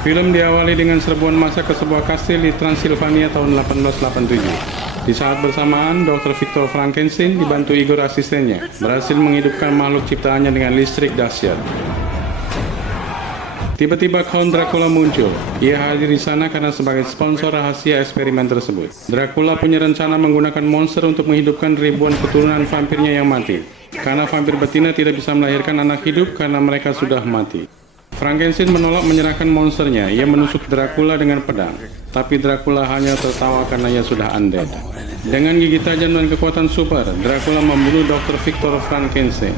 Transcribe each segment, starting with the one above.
Film diawali dengan serbuan massa ke sebuah kastil di Transilvania tahun 1887. Di saat bersamaan, Dr. Victor Frankenstein dibantu Igor asistennya, berhasil menghidupkan makhluk ciptaannya dengan listrik dahsyat. Tiba-tiba Count Dracula muncul. Ia hadir di sana karena sebagai sponsor rahasia eksperimen tersebut. Dracula punya rencana menggunakan monster untuk menghidupkan ribuan keturunan vampirnya yang mati. Karena vampir betina tidak bisa melahirkan anak hidup karena mereka sudah mati. Frankenstein menolak menyerahkan monsternya. Ia menusuk Dracula dengan pedang. Tapi Dracula hanya tertawa karena ia sudah undead. Dengan gigi tajam dan kekuatan super, Dracula membunuh Dr. Victor Frankenstein.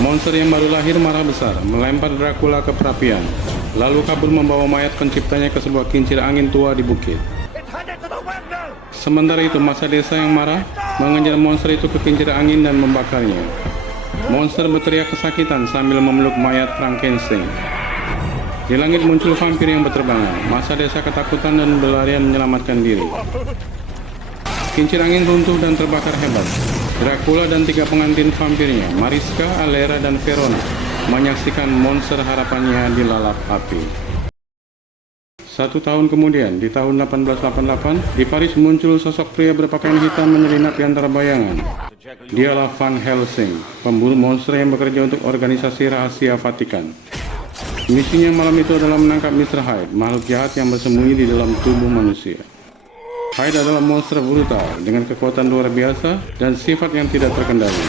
Monster yang baru lahir marah besar, melempar Dracula ke perapian, lalu kabur membawa mayat penciptanya ke sebuah kincir angin tua di bukit. Sementara itu, massa desa yang marah mengejar monster itu ke kincir angin dan membakarnya. Monster berteriak kesakitan sambil memeluk mayat Frankenstein. Di langit muncul vampir yang berterbangan. Massa desa ketakutan dan berlarian menyelamatkan diri. Kincir angin runtuh dan terbakar hebat. Dracula dan 3 pengantin vampirnya, Mariska, Alera, dan Verona, menyaksikan monster harapannya dilalap api. 1 tahun kemudian, di tahun 1888, di Paris muncul sosok pria berpakaian hitam menyelinap di antara bayangan. Dialah Van Helsing, pemburu monster yang bekerja untuk organisasi rahasia Vatikan. Misinya malam itu adalah menangkap Mr. Hyde, makhluk jahat yang bersembunyi di dalam tubuh manusia. Hyde adalah monster brutal dengan kekuatan luar biasa dan sifat yang tidak terkendali.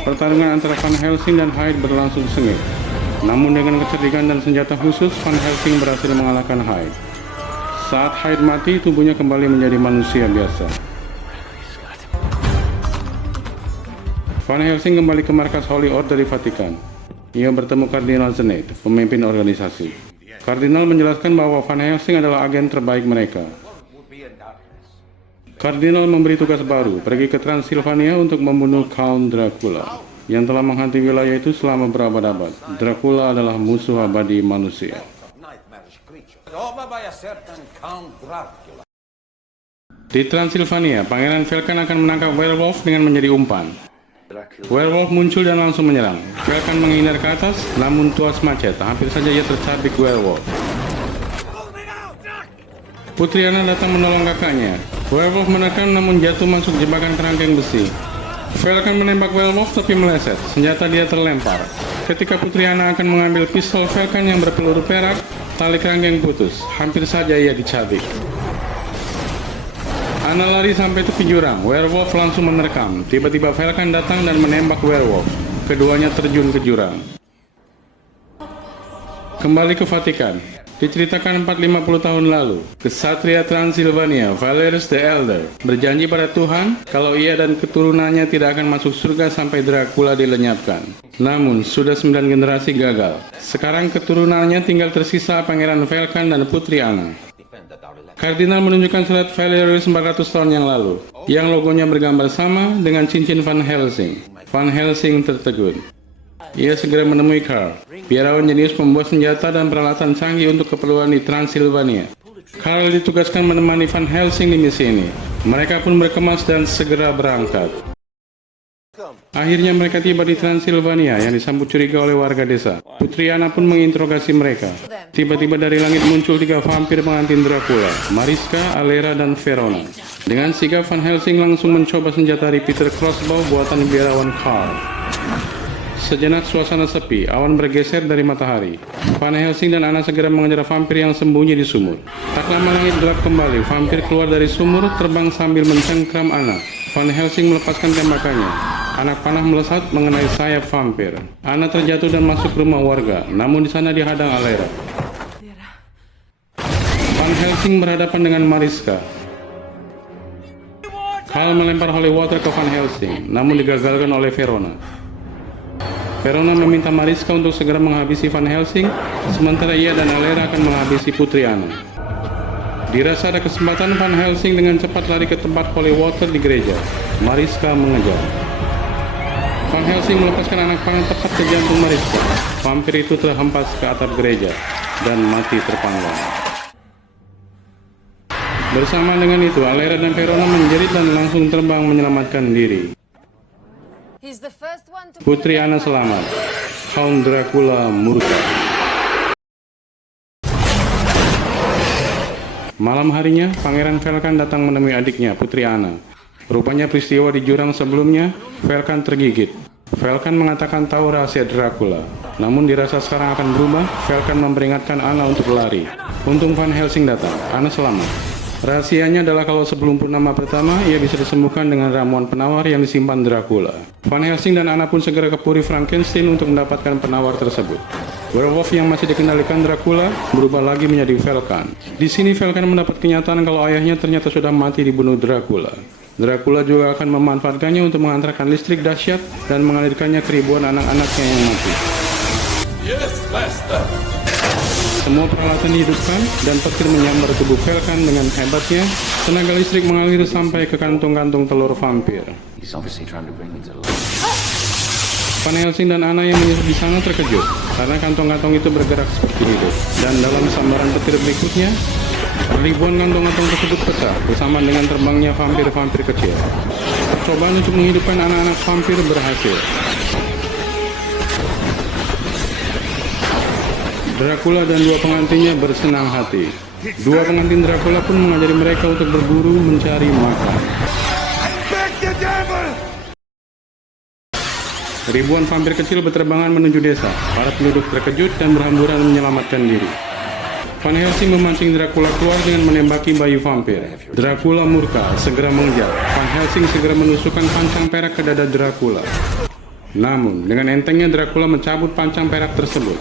Pertarungan antara Van Helsing dan Hyde berlangsung sengit. Namun dengan kecerdikan dan senjata khusus, Van Helsing berhasil mengalahkan Hyde. Saat Hyde mati, tubuhnya kembali menjadi manusia biasa. Van Helsing kembali ke markas Holy Order di Vatikan. Ia bertemu Kardinal Zenet, pemimpin organisasi. Kardinal menjelaskan bahwa Van Helsing adalah agen terbaik mereka. Kardinal memberi tugas baru, pergi ke Transilvania untuk membunuh Count Dracula, yang telah menghantui wilayah itu selama berabad-abad. Dracula adalah musuh abadi manusia. Di Transilvania, Pangeran Velkan akan menangkap werewolf dengan menjadi umpan. Werewolf muncul dan langsung menyerang. Velkan menghindar ke atas, namun tuas macet. Hampir saja ia tercabik werewolf. Putri Anna datang menolong kakaknya. Werewolf menekan namun jatuh masuk jebakan kerangkeng besi. Velkan menembak werewolf tapi meleset. Senjata dia terlempar. Ketika Putri Anna akan mengambil pistol Velkan yang berpeluru perak, tali kerangkeng putus. Hampir saja ia dicabik. Anna lari sampai tepi jurang. Werewolf langsung menerkam. Tiba-tiba Velkan datang dan menembak werewolf. Keduanya terjun ke jurang. Kembali ke Vatikan. Diceritakan 450 tahun lalu, Ksatria Transilvania, Valerius the Elder, berjanji pada Tuhan kalau ia dan keturunannya tidak akan masuk surga sampai Dracula dilenyapkan. Namun, sudah 9 generasi gagal. Sekarang keturunannya tinggal tersisa Pangeran Velkan dan Putri Anna. Kardinal menunjukkan surat Valerius 400 tahun yang lalu, yang logonya bergambar sama dengan cincin Van Helsing. Van Helsing tertegun. Ia segera menemui Karl, biarawan jenius pembuat senjata dan peralatan canggih untuk keperluan di Transilvania. Karl ditugaskan menemani Van Helsing di misi ini. Mereka pun berkemas dan segera berangkat. Akhirnya mereka tiba di Transilvania yang disambut curiga oleh warga desa. Putri Anna pun menginterogasi mereka. Tiba-tiba dari langit muncul 3 vampir pengantin Dracula, Mariska, Alera, dan Verona. Dengan sigap Van Helsing langsung mencoba senjata repeater crossbow buatan biarawan Karl. Sejenak suasana sepi, awan bergeser dari matahari. Van Helsing dan Anna segera mengejar vampir yang sembunyi di sumur. Tak lama langit gelap kembali, vampir keluar dari sumur terbang sambil mencengkram Anna. Van Helsing melepaskan tembakannya. Anak panah melesat mengenai sayap vampir. Anna terjatuh dan masuk rumah warga, namun di sana dihadang Alera. Van Helsing berhadapan dengan Mariska. Karl melempar holy water ke Van Helsing, namun digagalkan oleh Verona. Verona meminta Mariska untuk segera menghabisi Van Helsing, sementara ia dan Alera akan menghabisi Putri Anna. Dirasa ada kesempatan, Van Helsing dengan cepat lari ke tempat holy water di gereja. Mariska mengejar. Van Helsing melepaskan anak panah tepat ke jantung Mariska. Vampir itu terhempas ke atap gereja dan mati terpanggang. Bersama dengan itu, Alera dan Verona menjerit dan langsung terbang menyelamatkan diri. Putri Anna selamat. Count Dracula murka. Malam harinya, Pangeran Velkan datang menemui adiknya, Putri Anna. Rupanya peristiwa di jurang sebelumnya, Velkan tergigit. Velkan mengatakan tahu rahasia Dracula. Namun dirasa sekarang akan berubah, Velkan memperingatkan Anna untuk lari. Untung Van Helsing datang, Anna selamat. Rahasianya adalah kalau sebelum purnama pertama, ia bisa disembuhkan dengan ramuan penawar yang disimpan Dracula. Van Helsing dan Anna pun segera ke Puri Frankenstein untuk mendapatkan penawar tersebut. Werewolf yang masih dikendalikan Dracula berubah lagi menjadi Velkan. Di sini Velkan mendapat kenyataan kalau ayahnya ternyata sudah mati dibunuh Dracula. Dracula juga akan memanfaatkannya untuk mengantarkan listrik dahsyat dan mengalirkannya ke ribuan anak-anaknya yang mati. Yes, Master. Semua peralatan dihidupkan dan petir menyambar tubuh Velkan dengan hebatnya. Tenaga listrik mengalir sampai ke kantung-kantung telur vampir. He's obviously trying to bring me to life. Van Helsing dan Anna yang menyusup di sana terkejut karena kantong-kantong itu bergerak seperti hidup. Dan dalam sambaran petir berikutnya, ribuan kantong-kantong tersebut pecah bersama dengan terbangnya vampir-vampir kecil. Percobaan untuk menghidupkan anak-anak vampir berhasil. Dracula dan dua pengantinnya bersenang hati. Dua pengantin Dracula pun mengajari mereka untuk berburu mencari makan. Ribuan vampir kecil berterbangan menuju desa. Para penduduk terkejut dan berhamburan menyelamatkan diri. Van Helsing memancing Dracula keluar dengan menembaki bayi vampir. Dracula murka, segera mengejar. Van Helsing segera menusukkan pancang perak ke dada Dracula. Namun, dengan entengnya Dracula mencabut pancang perak tersebut.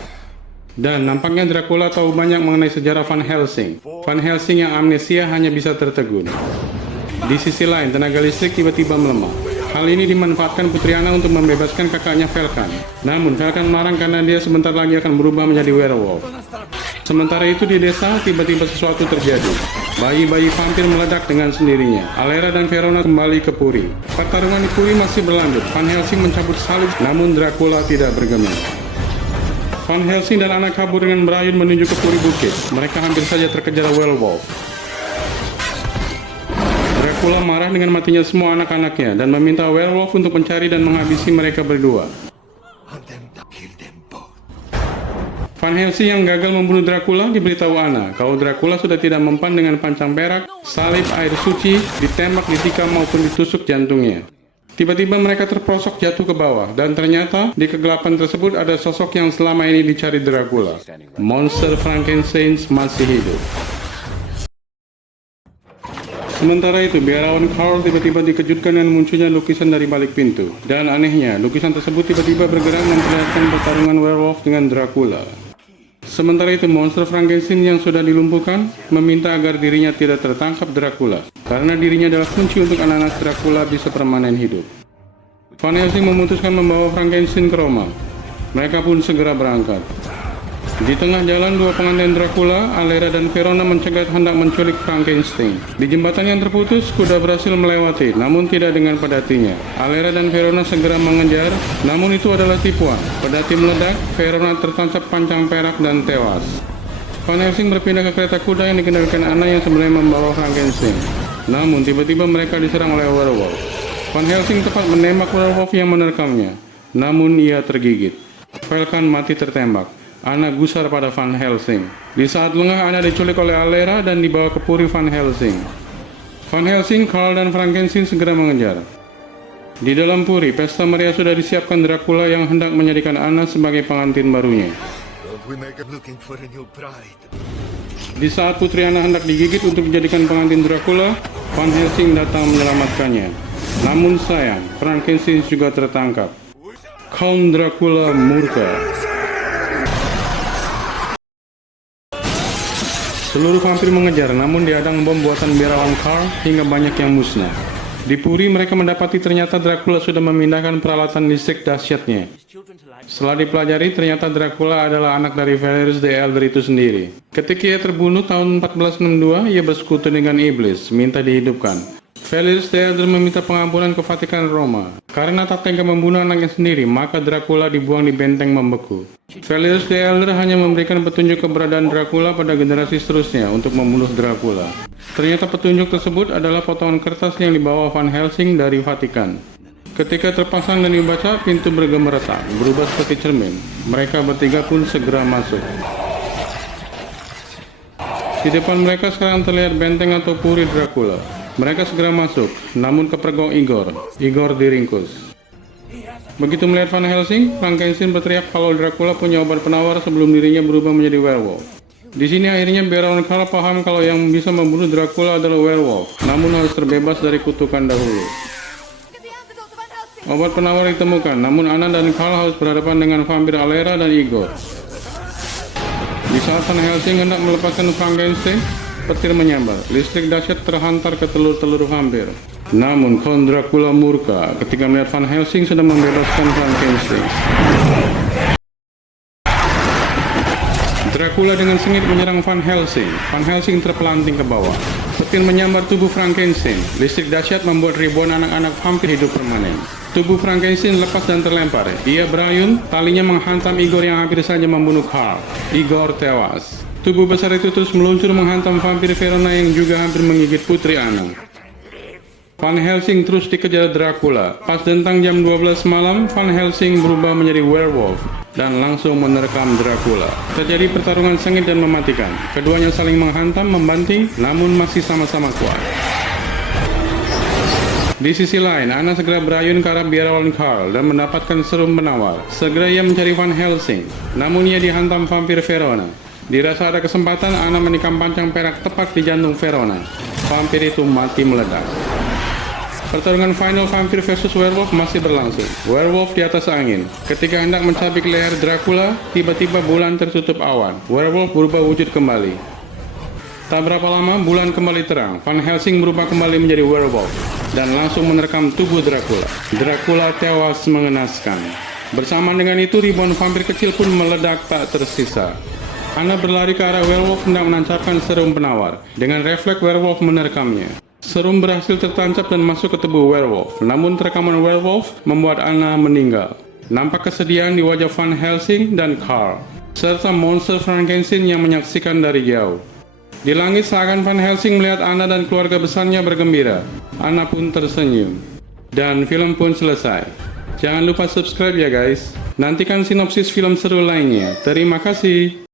Dan nampaknya Dracula tahu banyak mengenai sejarah Van Helsing. Van Helsing yang amnesia hanya bisa tertegun. Di sisi lain, tenaga listrik tiba-tiba melemah. Hal ini dimanfaatkan Putri Anna untuk membebaskan kakaknya Velkan. Namun Velkan melarang karena dia sebentar lagi akan berubah menjadi werewolf. Sementara itu di desa tiba-tiba sesuatu terjadi. Bayi-bayi vampir meledak dengan sendirinya. Alera dan Verona kembali ke Puri. Pertarungan di Puri masih berlanjut. Van Helsing mencabut salib, namun Dracula tidak bergeming. Van Helsing dan anak kabur dengan berayun menuju ke Puri Bukit. Mereka hampir saja terkejar werewolf. Dracula marah dengan matinya semua anak-anaknya dan meminta werewolf untuk mencari dan menghabisi mereka berdua. Van Helsing yang gagal membunuh Dracula diberitahu Anna kalau Dracula sudah tidak mempan dengan pancang perak, salib, air suci, ditembak, ditikam maupun ditusuk jantungnya. Tiba-tiba mereka terprosok jatuh ke bawah dan ternyata di kegelapan tersebut ada sosok yang selama ini dicari Dracula. Monster Frankenstein masih hidup. Sementara itu, biarawan Carl tiba-tiba dikejutkan dengan munculnya lukisan dari balik pintu. Dan anehnya, lukisan tersebut tiba-tiba bergerak memperlihatkan pertarungan werewolf dengan Dracula. Sementara itu, monster Frankenstein yang sudah dilumpuhkan meminta agar dirinya tidak tertangkap Dracula, karena dirinya adalah kunci untuk anak-anak Dracula bisa permanen hidup. Van Helsing memutuskan membawa Frankenstein ke Roma. Mereka pun segera berangkat. Di tengah jalan, dua pengantin Dracula, Alera dan Verona mencegat hendak menculik Frankenstein. Di jembatan yang terputus, kuda berhasil melewati, namun tidak dengan pedatinya. Alera dan Verona segera mengejar, namun itu adalah tipuan. Pedati meledak, Verona tertancap pancang perak dan tewas. Van Helsing berpindah ke kereta kuda yang dikendalikan Anna yang sebenarnya membawa Frankenstein. Namun tiba-tiba mereka diserang oleh werewolf. Van Helsing tepat menembak werewolf yang menerkamnya, namun ia tergigit. Velkan mati tertembak. Anna gusar pada Van Helsing. Di saat lengah, Anna diculik oleh Alera dan dibawa ke Puri Van Helsing. Van Helsing, Carl, dan Frankenstein segera mengejar. Di dalam Puri, pesta meriah sudah disiapkan Dracula yang hendak menjadikan Anna sebagai pengantin barunya. Di saat Putri Anna hendak digigit untuk dijadikan pengantin Dracula, Van Helsing datang menyelamatkannya. Namun sayang, Frankenstein juga tertangkap. Count Dracula murka. Seluruh vampir mengejar, namun dihadang bom buatan biarawan Carl hingga banyak yang musnah. Di Puri, mereka mendapati ternyata Dracula sudah memindahkan peralatan listrik dahsyatnya. Setelah dipelajari, ternyata Dracula adalah anak dari Valerius the Elder itu sendiri. Ketika ia terbunuh tahun 1462, ia bersekutu dengan iblis, minta dihidupkan. Valerius the Elder meminta pengampunan ke Vatikan Roma. Karena tak tega membunuh anaknya sendiri, maka Dracula dibuang di benteng membeku. Valerius the Elder hanya memberikan petunjuk keberadaan Dracula pada generasi seterusnya untuk membunuh Dracula. Ternyata petunjuk tersebut adalah potongan kertas yang dibawa Van Helsing dari Vatikan. Ketika terpasang dan dibaca, pintu bergemeretak, berubah seperti cermin. Mereka bertiga pun segera masuk. Di depan mereka sekarang terlihat benteng atau puri Dracula. Mereka segera masuk, namun kepergok Igor. Igor diringkus. Begitu melihat Van Helsing, Frankenstein berteriak kalau Dracula punya obat penawar sebelum dirinya berubah menjadi werewolf. Di sini akhirnya Baron Karl paham kalau yang bisa membunuh Dracula adalah werewolf, namun harus terbebas dari kutukan dahulu. Obat penawar ditemukan, namun Anna dan Karl harus berhadapan dengan vampir Alera dan Igor. Di saat Van Helsing hendak melepaskan Frankenstein, petir menyambar. Listrik dahsyat terhantar ke telur-telur vampir. Namun Count Dracula murka ketika melihat Van Helsing sedang membebaskan Frankenstein. Dracula dengan sengit menyerang Van Helsing. Van Helsing terpelanting ke bawah. Petir menyambar tubuh Frankenstein. Listrik dahsyat membuat ribuan anak-anak vampir hidup permanen. Tubuh Frankenstein lepas dan terlempar. Ia berayun, talinya menghantam Igor yang hampir saja membunuh Karl. Igor tewas. Tubuh besar itu terus meluncur menghantam vampir Verona yang juga hampir menggigit putri Anna. Van Helsing terus dikejar Dracula. Pas tentang jam 12 malam, Van Helsing berubah menjadi werewolf dan langsung menerkam Dracula. Terjadi pertarungan sengit dan mematikan. Keduanya saling menghantam, membanting, namun masih sama-sama kuat. Di sisi lain, Anna segera berayun ke arah Baron Karl dan mendapatkan serum penawar. Segera ia mencari Van Helsing, namun ia dihantam vampir Verona. Dirasa ada kesempatan, Anna menikam pancang perak tepat di jantung Verona. Vampir itu mati meledak. Pertarungan final vampir versus werewolf masih berlangsung. Werewolf di atas angin. Ketika hendak mencabik leher Dracula, tiba-tiba bulan tertutup awan. Werewolf berubah wujud kembali. Tak berapa lama, bulan kembali terang. Van Helsing berubah kembali menjadi werewolf dan langsung menerkam tubuh Dracula. Dracula tewas mengenaskan. Bersamaan dengan itu, ribuan vampir kecil pun meledak tak tersisa. Anna berlari ke arah werewolf hendak menancapkan serum penawar. Dengan refleks, werewolf menerkamnya. Serum berhasil tertancap dan masuk ke tubuh werewolf. Namun terkaman werewolf membuat Anna meninggal. Nampak kesedihan di wajah Van Helsing dan Karl, serta monster Frankenstein yang menyaksikan dari jauh. Di langit seakan Van Helsing melihat Anna dan keluarga besarnya bergembira. Anna pun tersenyum. Dan film pun selesai. Jangan lupa subscribe ya guys. Nantikan sinopsis film seru lainnya. Terima kasih.